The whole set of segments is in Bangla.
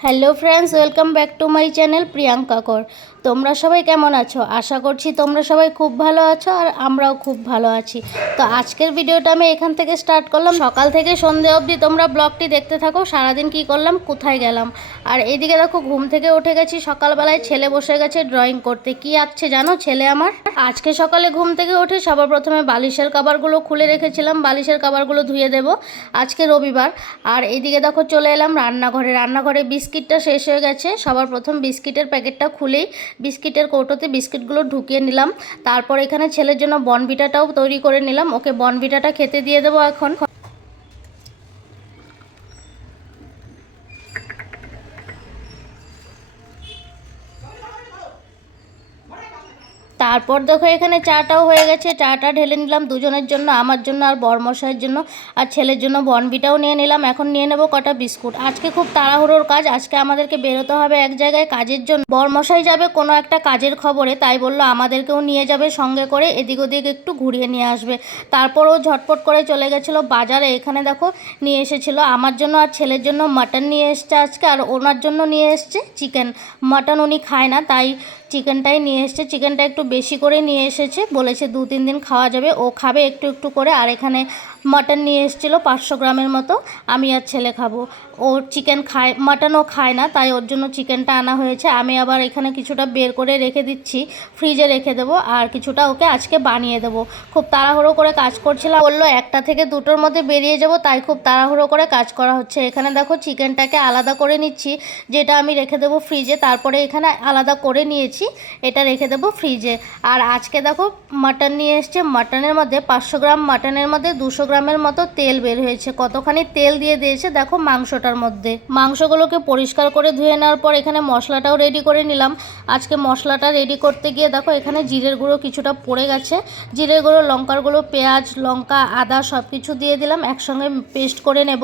Hello friends, welcome back to my channel Priyanka কর। তোমরা সবাই কেমন আছো? আশা করছি তোমরা সবাই খুব ভালো আছো আর আমরাও খুব ভালো আছি। তো আজকের ভিডিওটা আমি এখান থেকে স্টার্ট করলাম। সকাল থেকে সন্ধে অবধি তোমরা ব্লগটি দেখতে থাকো, সারাদিন কি করলাম, কোথায় গেলাম। আর এইদিকে দেখো, ঘুম থেকে উঠে গেছি সকালবেলায়। ছেলে বসে গেছে ড্রয়িং করতে। কি আঁকছে জানো ছেলে আমার? আজকে সকালে ঘুম থেকে উঠে সবার প্রথমে বালিশের কভারগুলো খুলে রেখেছিলাম, বালিশের কভারগুলো ধুয়ে দেবো, আজকে রবিবার। আর এইদিকে দেখো চলে এলাম রান্নাঘরে বিস্কিটটা শেষ হয়ে গেছে। সবার প্রথম বিস্কিটের প্যাকেটটা খুলেই বিস্কিটের কৌটোতে বিস্কিটগুলো ঢুকিয়ে নিলাম। তারপর এখানে ছেলের জন্য বর্নভিটাটাও তৈরি করে নিলাম, ওকে বর্নভিটাটা খেতে দিয়ে দেবো এখন। তারপর দেখো এখানে চাটাও হয়ে গেছে, চাটা ঢেলে নিলাম দুজনের জন্য, আমার জন্য আর বরমশাইয়ের জন্য, আর ছেলের জন্য বর্নভিটাও নিয়ে নিলাম। এখন নিয়ে নেব কটা বিস্কুট। আজকে খুব তাড়াহুড়োর কাজ, আজকে আমাদেরকে বেরোতে হবে এক জায়গায় কাজের জন্য। বরমশাই যাবে কোনো একটা কাজের খবরে, তাই বললো আমাদেরকেও নিয়ে যাবে সঙ্গে করে, এদিক ওদিক একটু ঘুরিয়ে নিয়ে আসবে। তারপরও ঝটপট করে চলে গেছিলো বাজারে। এখানে দেখো নিয়ে এসেছিলো আমার জন্য আর ছেলের জন্য মাটন নিয়ে এসছে আজকে, আর ওনার জন্য নিয়ে এসছে চিকেন। মাটন উনি খায় না, তাই চিকেনটাই নিয়ে এসছে। চিকেনটা একটু বেশি করে নিয়ে এসেছে, বলেছে 2-3 দিন খাওয়া যাবে, ও খাবে একটু একটু করে। আর এখানে মাটন নিয়ে এসেছিলো 500 গ্রামের মতো, আমি আর ছেলে খাবো। ও চিকেন খায়, মাটনও খায় না, তাই ওর জন্য চিকেনটা আনা হয়েছে। আমি আবার এখানে কিছুটা বের করে রেখে দিচ্ছি, ফ্রিজে রেখে দেবো, আর কিছুটা ওকে আজকে বানিয়ে দেবো। খুব তাড়াহুড়ো করে কাজ করছিলাম, বললো 1টা থেকে 2টোর মধ্যে বেরিয়ে যাব, তাই খুব তাড়াহুড়ো করে কাজ করা হচ্ছে। এখানে দেখো চিকেনটাকে আলাদা করে নিচ্ছি, যেটা আমি রেখে দেবো ফ্রিজে। তারপরে এখানে আলাদা করে নিয়েছি, এটা রেখে দেবো ফ্রিজে। আর আজকে দেখো মাটন নিয়ে এসছে, মাটনের মধ্যে 500 গ্রাম মাটনের মধ্যে 200 গ্রামের মতো তেল বের হয়েছে। কতখানি তেল দিয়ে দিয়েছে দেখো মাংসটার মধ্যে। মাংসগুলোকে পরিষ্কার করে ধুয়ে নেওয়ার পর এখানে মশলাটাও রেডি করে নিলাম। আজকে মশলাটা রেডি করতে গিয়ে দেখো এখানে জিরের গুঁড়ো কিছুটা পড়ে গেছে। জিরের গুঁড়ো, লঙ্কার গুঁড়ো, পেঁয়াজ, লঙ্কা, আদা সব কিছু দিয়ে দিলাম, একসঙ্গে পেস্ট করে নেব।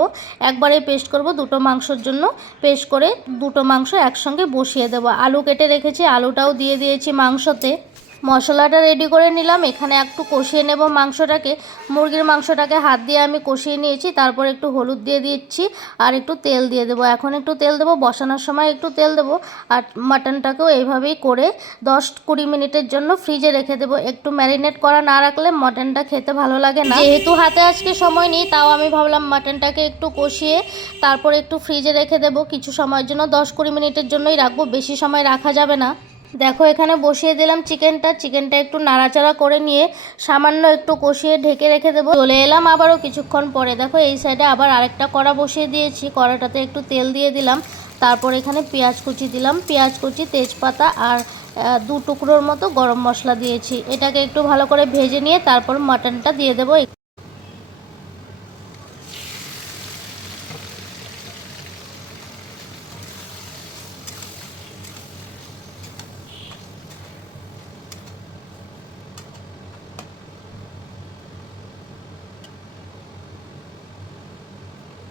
একবারে পেস্ট করব, দুটো মাংসর জন্য পেস্ট করে দুটো মাংস একসঙ্গে বসিয়ে দেবো। আলু কেটে রেখেছি, আলুটাও দিয়ে দিয়েছি মাংসতে। মশলাটা রেডি করে নিলাম, এখানে একটু কষিয়ে নেব মাংসটাকে। মুরগির মাংসটাকে হাত দিয়ে আমি কষিয়ে নিয়েছি, তারপর একটু হলুদ দিয়ে দিচ্ছি আর একটু তেল দিয়ে দেবো। এখন একটু তেল দেবো, বসানোর সময় একটু তেল দেবো। আর মাটনটাকেও এইভাবেই করে 10-20 মিনিটের জন্য ফ্রিজে রেখে দেবো। একটু ম্যারিনেট করা না রাখলে মাটনটা খেতে ভালো লাগে না। যেহেতু হাতে আজকে সময় নেই, তাও আমি ভাবলাম মাটনটাকে একটু কষিয়ে তারপর একটু ফ্রিজে রেখে দেবো কিছু সময়ের জন্য। 10-20 মিনিটের জন্যই রাখবো, বেশি সময় রাখা যাবে না। দেখো এখানে বসিয়ে দিলাম চিকেনটা একটু নাড়াচাড়া করে নিয়ে সামান্য একটু কষিয়ে ঢেকে রেখে দেবো। চলে এলাম আবারও কিছুক্ষণ পরে। দেখো এই সাইডে আবার আরেকটা কড়া বসিয়ে দিয়েছি, কড়াটাতে একটু তেল দিয়ে দিলাম। তারপর এখানে পেঁয়াজ কুচি দিলাম, পেঁয়াজ কুচি, তেজপাতা আর 2 টুকরোর মতো গরম মশলা দিয়েছি। এটাকে একটু ভালো করে ভেজে নিয়ে তারপর মাটনটা দিয়ে দেবো।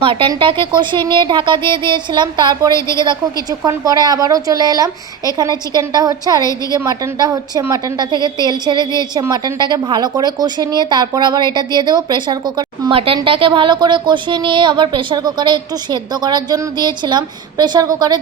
মাটনটাকে কষিয়ে নিয়ে ঢাকা দিয়ে দিয়েছিলাম। তারপর এইদিকে দেখো কিছুক্ষণ পরে আবারও চলে এলাম, এখানে চিকেনটা হচ্ছে আর এইদিকে মাটনটা হচ্ছে। মাটনটা থেকে তেল ছেড়ে দিয়েছে, মাটনটাকে ভালো করে কষিয়ে নিয়ে তারপর আবার এটা দিয়ে দেবো প্রেশার কুকার। মাটনটাকে ভালো করে কষিয়ে নিয়ে আবার প্রেশার কুকারে একটু সেদ্ধ করার জন্য দিয়েছিলাম। প্রেশার কুকারে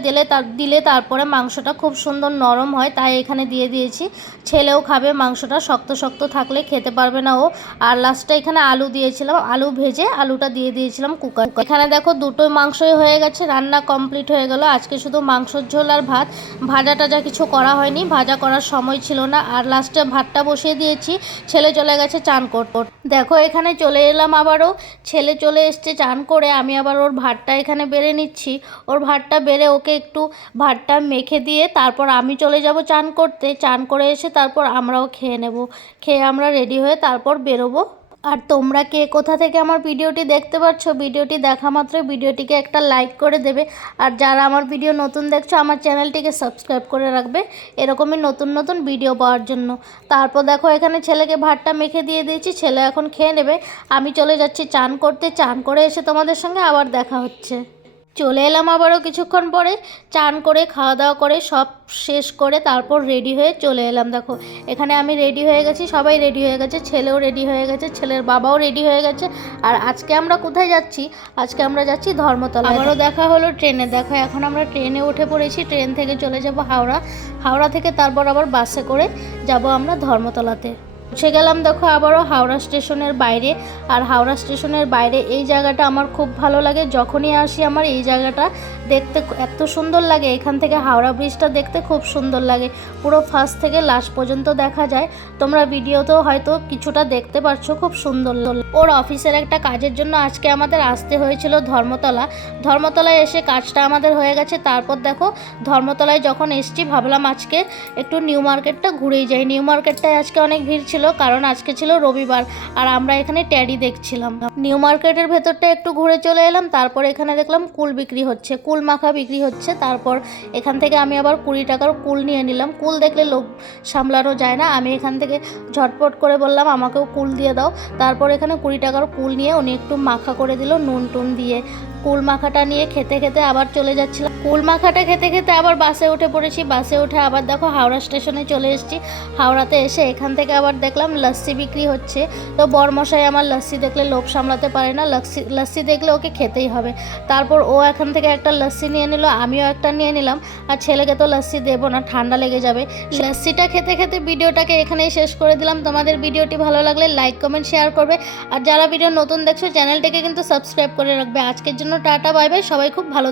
দিলে তারপরে মাংসটা খুব সুন্দর নরম হয়, তাই এখানে দিয়ে দিয়েছি। ছেলেও খাবে, মাংসটা শক্ত শক্ত থাকলে খেতে পারবে না ও। আর লাস্টে এখানে আলু দিয়েছিলাম, আলু ভেজে আলুটা দিয়ে দিয়েছিলাম কুকার। এখানে দেখো দুটো মাংসই হয়ে গেছে, রান্না কমপ্লিট হয়ে গেল। আজকে শুধু মাংসর ঝোল আর ভাত, ভাজা টাজা কিছু করা হয়নি, ভাজা করার সময় ছিল না। আর লাস্টে ভাতটা বসিয়ে দিয়েছি, ছেলে চলে গেছে চান করতে। দেখো এখানে চলে এলাম আবারও, ছেলে চলে এসছে চান করে। আমি আবার ওর ভাতটা এখানে বেড়ে নিচ্ছি। ওর ভাতটা বেড়ে ওকে একটু ভাতটা মেখে দিয়ে তারপর আমি চলে যাব চান করতে। চান করে এসে তারপর আমরাও খেয়ে নেব, খেয়ে আমরা রেডি হয়ে তারপর বেরোবো। আর তোমরা কে কোথা থেকে আমার ভিডিওটি দেখতে পাচ্ছ, ভিডিওটি দেখা মাত্রই ভিডিওটিকে একটা লাইক করে দেবে। আর যারা আমার ভিডিও নতুন দেখছো, আমার চ্যানেলটিকে সাবস্ক্রাইব করে রাখবে এরকমই নতুন নতুন ভিডিও পাওয়ার জন্য। তারপর দেখো এখানে ছেলেকে ভাতটা মেখে দিয়ে দিয়েছি, ছেলে এখন খেয়ে নেবে। আমি চলে যাচ্ছি চান করতে, চান করে এসে তোমাদের সঙ্গে আবার দেখা হচ্ছে। চলে এলাম আবারও কিছুক্ষণ পরে, চান করে খাওয়া দাওয়া করে সব শেষ করে তারপর রেডি হয়ে চলে এলাম। দেখো এখানে আমি রেডি হয়ে গেছি, সবাই রেডি হয়ে গেছে, ছেলেও রেডি হয়ে গেছে, ছেলের বাবাও রেডি হয়ে গেছে। আর আজকে আমরা কোথায় যাচ্ছি? আজকে আমরা যাচ্ছি ধর্মতলা। আবারও দেখা হলো ট্রেনে। দেখো এখন আমরা ট্রেনে উঠে পড়েছি, ট্রেন থেকে চলে যাব হাওড়া, হাওড়া থেকে তারপর আবার বাসে করে যাব আমরা ধর্মতলাতে। পৌঁছে গেলাম দেখো আবারও হাওড়া স্টেশনের বাইরে। আর হাওড়া স্টেশনের বাইরে এই জায়গাটা আমার খুব ভালো লাগে, যখনই আসি আমার এই জায়গাটা দেখতে এত সুন্দর লাগে। এখান থেকে হাওড়া ব্রিজটা দেখতে খুব সুন্দর লাগে, পুরো ফার্স্ট থেকে লাস্ট পর্যন্ত দেখা যায়। তোমরা ভিডিওতেও হয়তো কিছুটা দেখতে পারছো, খুব সুন্দর। ওর অফিসের একটা কাজের জন্য আজকে আমাদের আসতে হয়েছিল ধর্মতলা। ধর্মতলায় এসে কাজটা আমাদের হয়ে গেছে। তারপর দেখো ধর্মতলায় যখন এসছি ভাবলাম আজকে একটু নিউ মার্কেটটা ঘুরেই যাই। নিউ মার্কেটটায় আজকে অনেক ভিড় ছিল, কারণ আজকে ছিল রবিবার আর আমরা এখানে ট্যাডি দেখছিলাম। নিউ মার্কেটের ভেতরটা একটু ঘুরে চলে এলাম। তারপর এখানে দেখলাম কুল বিক্রি হচ্ছে, কুল মাখা বিক্রি হচ্ছে। তারপর এখান থেকে আমি আবার 20 টাকার কুল নিয়ে নিলাম। কুল দেখলে লোভ সামলানো যায় না, আমি এখান থেকে ঝটপট করে বললাম আমাকেও কুল দিয়ে দাও। তারপর এখানে 20 টাকার কুল নিয়ে উনি একটু মাখা করে দিল নুন টুন দিয়ে। কুল মাখাটা নিয়ে খেতে খেতে আবার চলে যাচ্ছিলাম। কুল মাখাটা খেতে খেতে আবার বাসে উঠে পড়েছি। বাসে উঠে আবার দেখো হাওড়া স্টেশনে চলে এসেছি। হাওড়াতে এসে এখান থেকে আবার দেখলাম লস্যি বিক্রি হচ্ছে। তো বরমশাই আমার লস্যি দেখলে লোভ সামলাতে পারে না, লস্যি দেখলে ওকে খেতেই হবে। তারপর ও এখান থেকে একটা লস্যি নিয়ে নিল, আমিও একটা নিয়ে নিলাম। আর ছেলেকে তো লস্যি দেবো না, ঠান্ডা লেগে যাবে। লস্যিটা খেতে খেতে ভিডিওটাকে এখানেই শেষ করে দিলাম। তোমাদের ভিডিওটি ভালো লাগলে লাইক কমেন্ট শেয়ার করবে। আর যারা ভিডিও নতুন দেখছো চ্যানেলটাকে কিন্তু সাবস্ক্রাইব করে রাখবে। আজকের জন্য টাটা বাই বাই, সবাই খুব ভালো